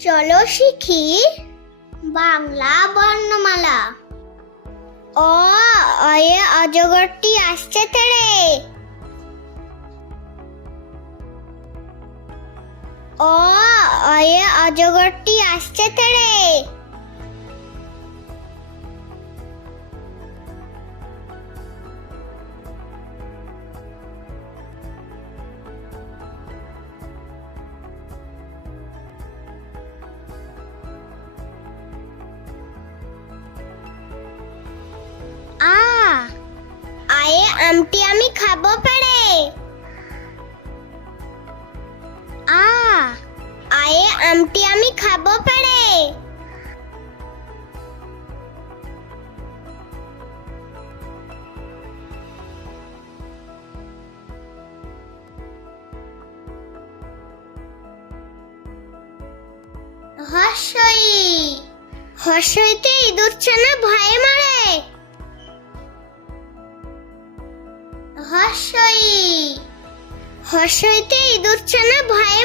চলো শিখি বাংলা বর্ণমালা। অ অয়ে অজগরটি আসছে তেড়ে। অ অয়ে অজগরটি আসছে তেরে আমটি আমি খাব পেরে আ, আয়ে আমটি আমি খাব পেরে হর্ষই। হর্ষইতে ইঁদুর ছানা ভয়ে মারে। হর্ষইতে ইঁদুর ছানা ভয়ে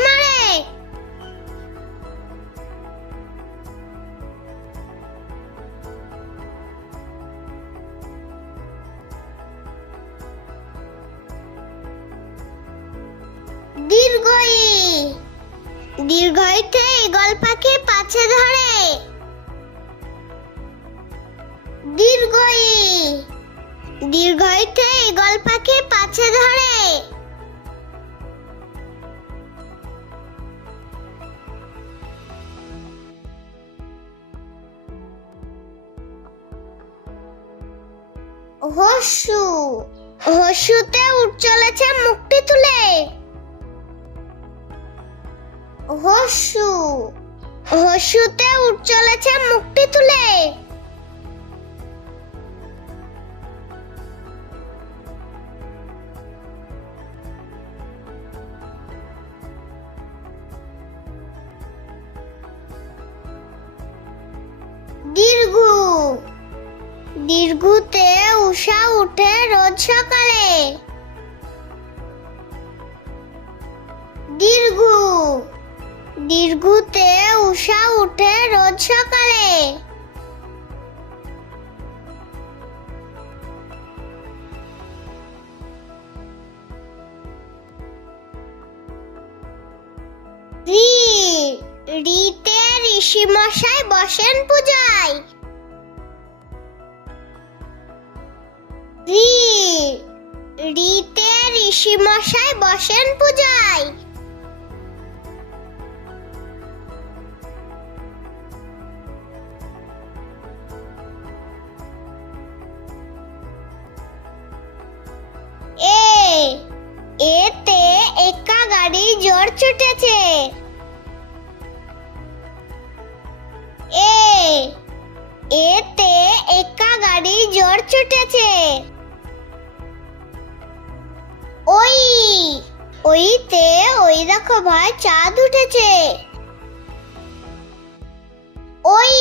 হস্যুতে উঠ চলেছে মুক্তি তুলে। হসু। হসুতে উঠ চলেছে মুক্তি তুলে। উষা উঠে রোজ সকালে। দীর্ঘ। দীর্ঘতে উষা উঠে রোজ সকালে। রি ঋষি মশাই বসেন পূজায়। মশাই বসেন পূজায় এ, এতে একা গাড়ি জোর ছুটেছে। এ, এতে একা গাড়ি জোর ছুটেছে। ওইতে ওই দেখো ভাই চাঁদ উঠেছে। ওই,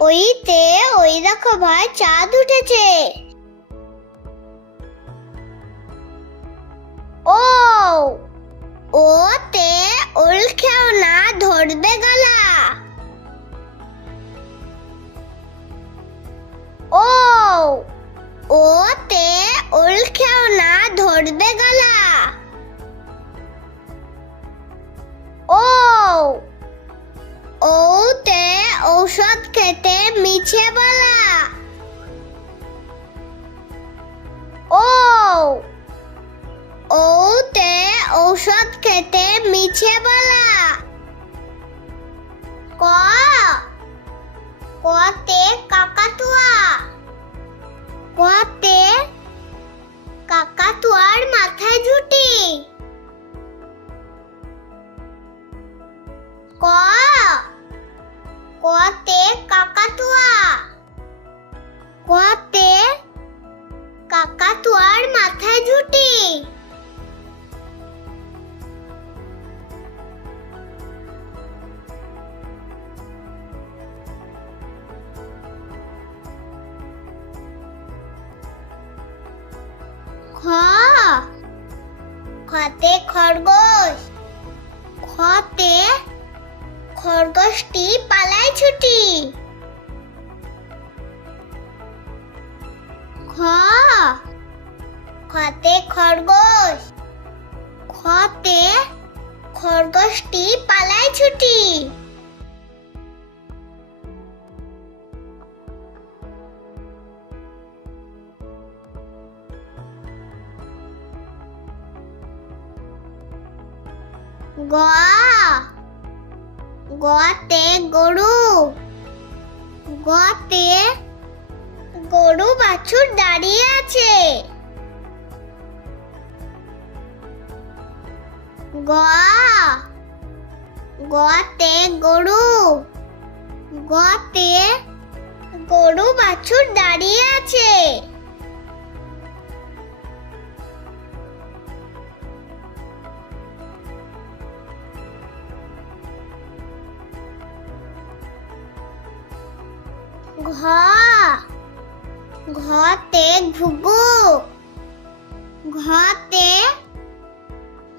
ওইতে ওই দেখো ভাই চাঁদ উঠেছে। ও, ওতে ওল খেও না ধরবে গলা। ও, ওতে ওল খেও না ধরবে 切不 কতে কাকাতুয়ার গ। গতে গরু। গতে গরু বাছুর দাঁড়িয়ে আছে। গ। গতে গরু। গতে গরু বাছুর দাঁড়িয়ে আছে। ঘ, ঘতে ঘুঘু ঘতে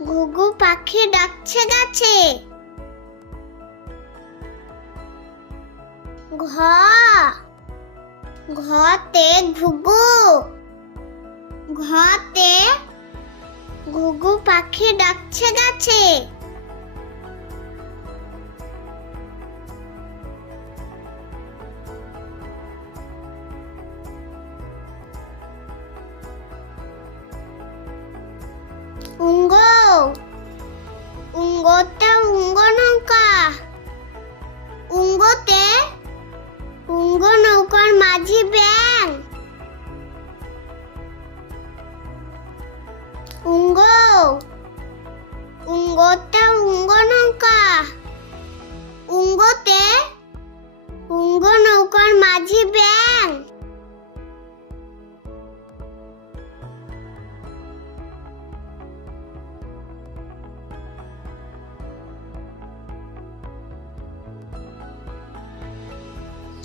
ঘুঘু পাখি ডাকছে গাছে। ঘ, ঘতে ঘুঘু ঘতে ঘুঘু পাখি ডাকছে গাছে। 我。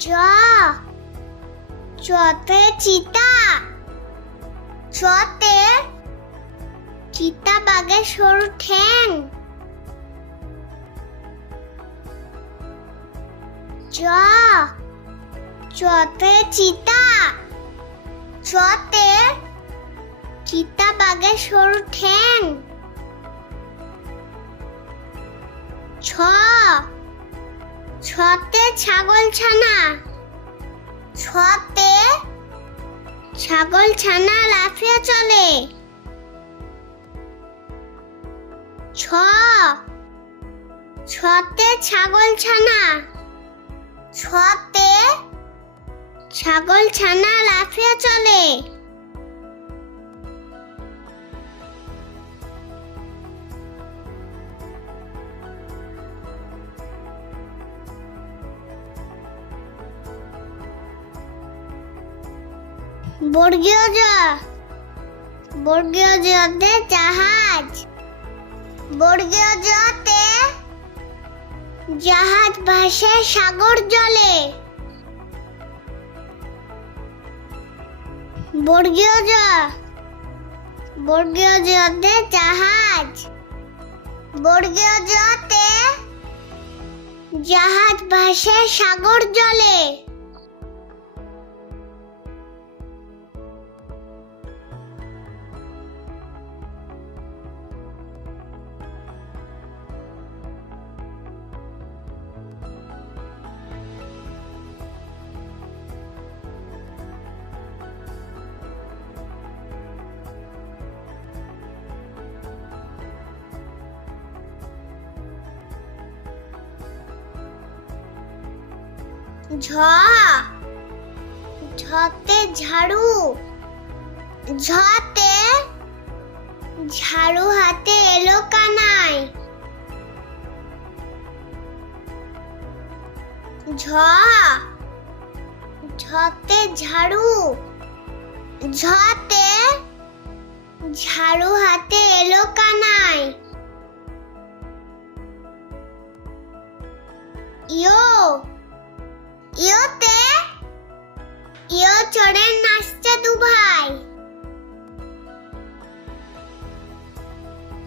চ। চতে চিতা। চতে চিতা বাঘের সরু ঠ্যাং। চ। চতে চিতা। চতে চিতা বাঘের সরু ঠ্যাং। ছ। ছতে ছাগল ছানা ছতে ছাগল ছানা লাফিয়ে চলে। ছ ছতে ছাগল ছানা ছতে ছাগল ছানা লাফিয়ে চলে। বর্গীয় বর্গীয় জতে জাহাজ বর্গীয় জতে জাহাজ ভাসে সাগর জলে। বর্গীয় জ বর্গীয় জতে জাহাজ বর্গীয় জতে জাহাজ ভাসে সাগর জলে। ঝতে ঝাড়ু ঝতে ঝাড়ু হাতে এলো কানাই ঝ, ঝতে ঝাড়ু ঝতে ঝাড়ু হাতে এলো কানাই ইয়ো, ইয়োতে ইয়ো চড়ের নাচছে দু ভাই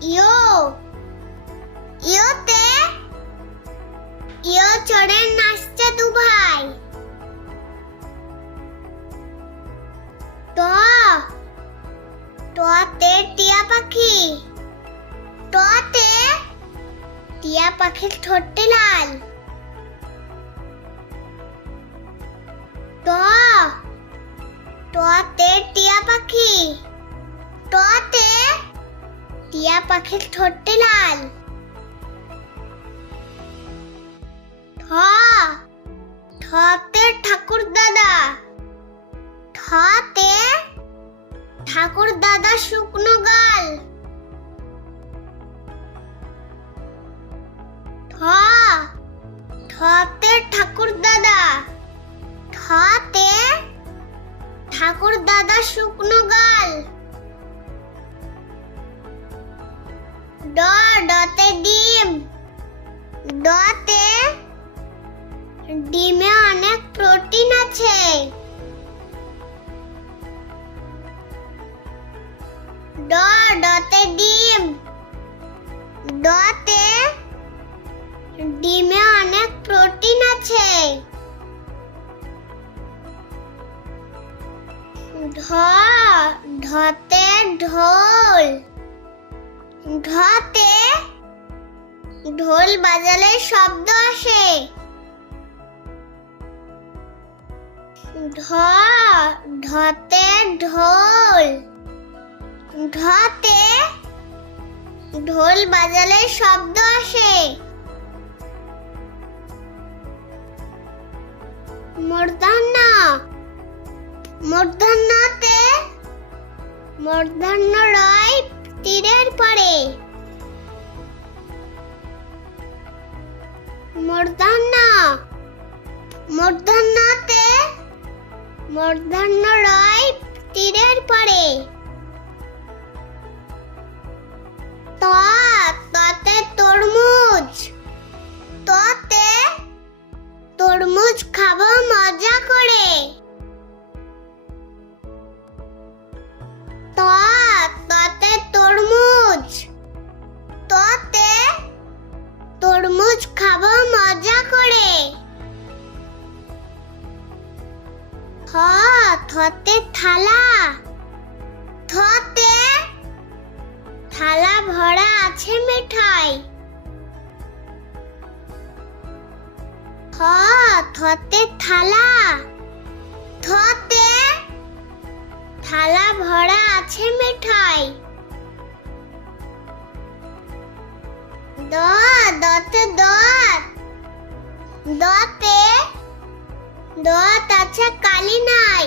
ইয়ো ইয়োতে ইয়ো চড়ের নাচছে দু ভাই তো তোতে টিয়া পাখি তোতে টিয়া পাখির ঠোঁটটি লাল পাখি টতে টিয়া পাখির ঠোঁটটি লাল। ঠ ঠতে ঠাকুর দাদা। ঠতে ঠাকুর দাদা শুকনো গাল। ঠ ঠতে ঠাকুর দাদা। ঠতে ঠাকুর দাদা শুকনো গাল। ড, ডতে ডিম। ডতে ডিমে অনেক প্রোটিন আছে। ড, ডতে ডিম। ডতে ডিমে অনেক প্রোটিন আছে। ঢ ঢতে ঢোল ঢতে ঢোল বাজালে শব্দ আসে। ঢ ঢতে ঢোল। ঢতে ঢোল বাজালে শব্দ আসে। মূর্ধন্য মূর্ধন্যতে মূর্ধন্য রয় তীরের পরে মূর্ধন্য মূর্ধন্যতে মূর্ধন্য রয় তীরের পরে ততে তরমুজ। ততে তরমুজ খাব মজা করে। খাব, মজা করে। থ থতে থালা। থতে থালা ভরা আছে মিঠাই। থ, থতে থালা। থতে থালা ভরা আছে মিঠাই। দ দতে দত দতে দত আছে কালি নাই।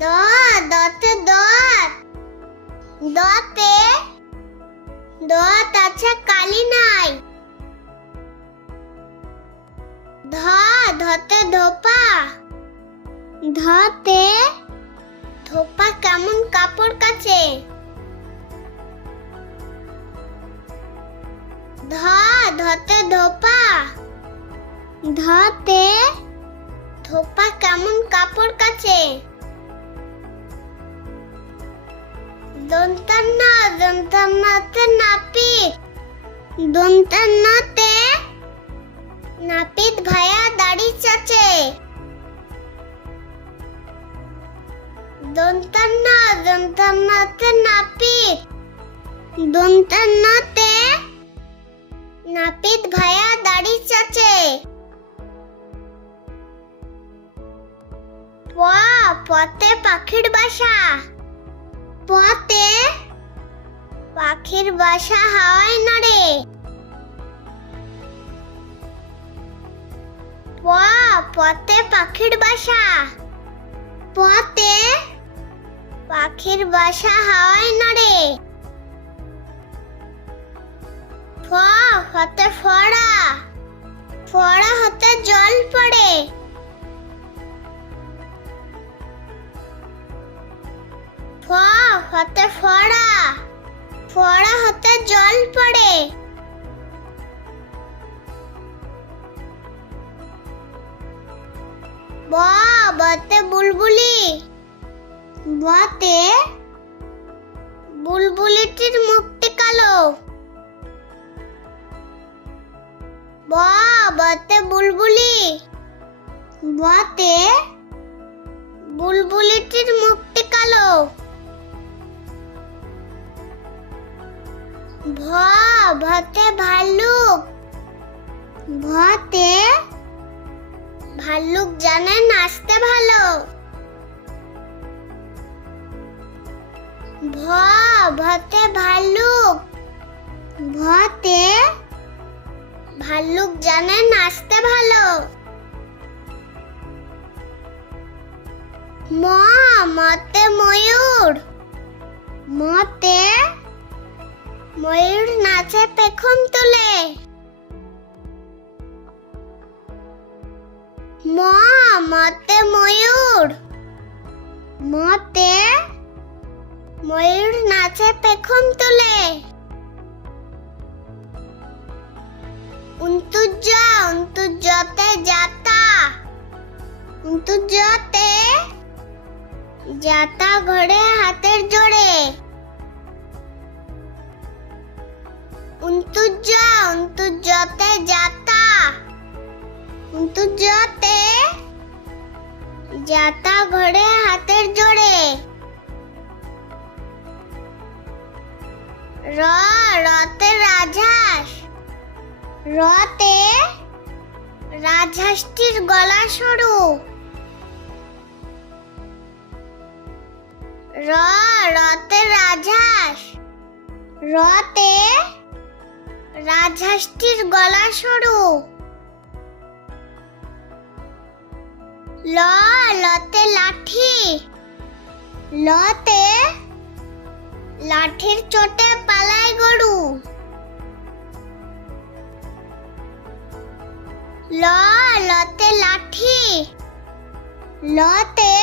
দ দতে দত দতে দত আছে কালি নাই। ধ ধতে ধোপা। ধতে ধোপা কেমন কাপড় কাচে? ধ, ধতে ধোপা। ধতে ধোপা কেমন কাপড় কাচে? দন্তান্ন, দন্তান্নতে নাপিত। দন্তান্নতে নাপিত ভায়া দাড়ি চাচে। দন্তান্ন, দন্তান্নতে নাপিত। দন্তান্নতে নাপিত ভায়া দাড়ি চাচে। পতে পাখির বাসা। পতে পাখির বাসা হাওয়ায় নড়ে। পতে পাখির বাসা। পতে পাখির বাসা হাওয়ায় নড়ে। ফ হতে ফড়া। ফড়া হতে জল পড়ে। ফ হতে ফড়া। ফড়া হতে জল পড়ে। ব বতে বুলবুলি। বতে বুলবুলিটির মুখটি কালো। বতে বুলবুলি, বতে বুলবুলিটির মুখটি কালো। ভ ভতে ভাল্লুক ভতে ভাল্লুক জানে নাচতে ভালো। ভ ভতে ভাল্লুক ভতে ভাল্লুক জানে নাচতে ভালো। ম, মতে ময়ূর। মতে ময়ূর নাচে পেখম তুলে। ম, মতে ময়ূর। মতে ময়ূর নাচে পেখম তুলে। উন্তুজ উন্তুজতে যাতা উন্তুজতে যাতা ঘরে হাতের জোড়ে উন্তুজ উন্তুজতে যাতা উন্তুজতে যাতা ঘরে হাতের জোড়ে র রতে রাজহাঁস। রতে রাজহাঁসটির গলা সরু। র রতে রাজহাঁস। রতে রাজহাঁসটির গলা সরু। ল, লতে লাঠি। লতে লাঠির চোটে পালায় গরু। ল লতে লাঠি। লতে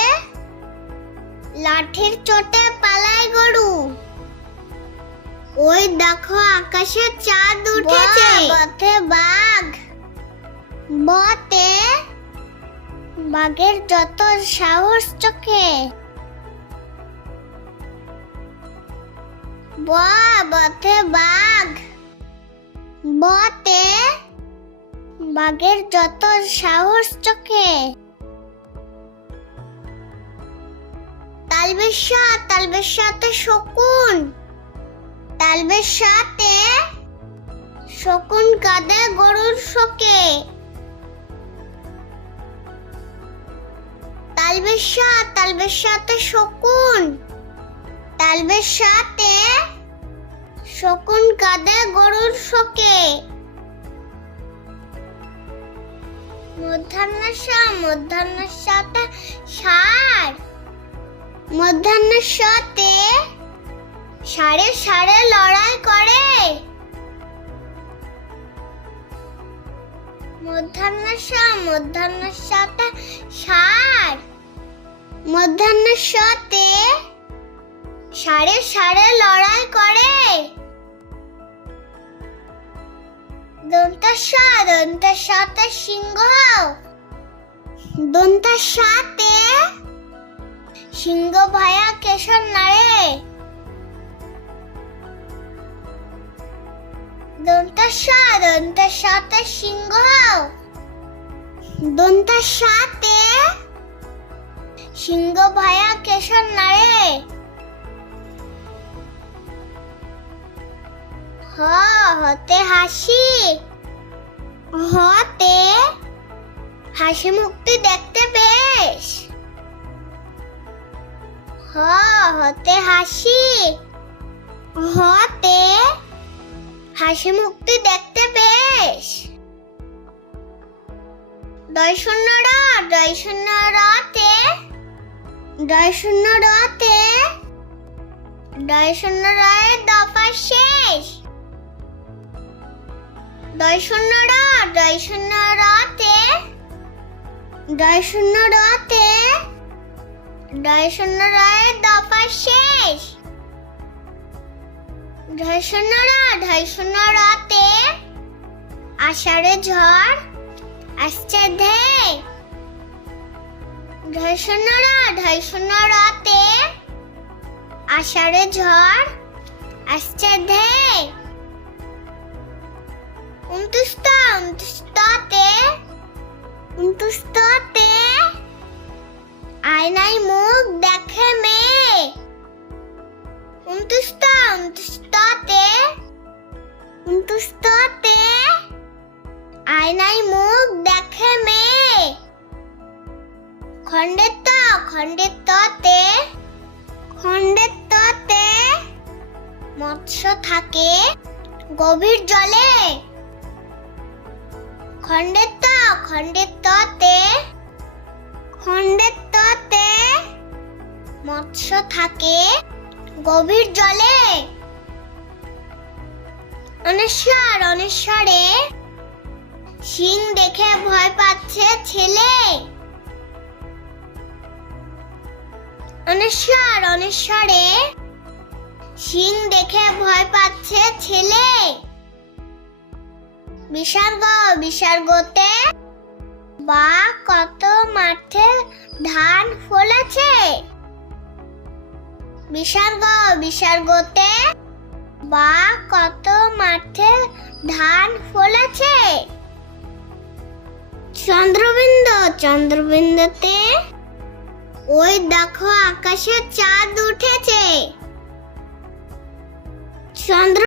লাঠির চোটে পালায় গরু। ওই দেখো আকাশে চাঁদ উঠেছে। বতে বাঘ। বতে বাঘের যত সাহস চোখে। ব বতে বাঘ। বতে বাঘের যত সাহস চোখে। তালবের সাথে শকুন। তালবের সাথে শকুন কাঁদে গরুর শোকে। তালবের সাথে শকুন। তালবের সাথে শকুন কাঁদে গরুর শোকে। মধ্যাহ্নের সা মধ্যাহ্নের সাথে সার। মধ্যাহ্নের সাথে সারে সারে লড়াই করে। মধ্যাহ্নের সা মধ্যাহ্নের সাথে সার। মধ্যাহ্নের সাথে সারে সারে লড়াই করে। দন্তার সা দন্তার সাথে সিংহ দন্তার সাথে সিংহ ভায়া কেশর নাড়ে। দন্তার সা দন্তার সাথে সিংহ দন্তার সাথে সিংহ ভায়া কেশর নাড়ে। হ হতে হাসি। হতে হাসি মুক্তি দেখতে বেশ। হ, হতে হাসি। হতে হাসি মুক্তি দেখতে বেশ। দয় শূন্য র দয় শূন্য রতে দয় শূন্য রতে দয় শূন্য রয়ের দফা শেষ। দয় র দয় শূন্য রতে দয় শূন্য রতে দফা শেষ। ঢয় শূন্য র আষাঢ়ে ঝড় আসছে ধে। ঢয় শূন্য র আষাঢ়ে ঝড় আসছে ধে। উনতুষ্ট উনতুষ্টতে উনতুষ্টতে আই আয়নায় মুখ দেখে মেয়ে উনতুস্তা উনতুস্তাতে উনতুস্তাতে আয়নায় মুখ দেখে মেয়ে খণ্ডেত খণ্ডেততে খণ্ডেততে মৎস্য থাকে গভীর জলে খণ্ডেত খণ্ডেততে খণ্ডেততে মৎস্য থাকে গভীর জলে। অনেশ্বর, অনেশ্বরে সিং দেখে ভয় পাচ্ছে ছেলে। অনেশ্বর, অনেশ্বরে সিং দেখে ভয় পাচ্ছে ছেলে। বিসর্গ, বিসর্গতে বা কত মাঠে ধান ফলেছে? বিসর্গ, বিসর্গতে বা কত মাঠে ধান ফলেছে? চন্দ্রবিন্দু, চন্দ্রবিন্দুতে ওই দেখো আকাশে চাঁদ উঠেছে। চন্দ্র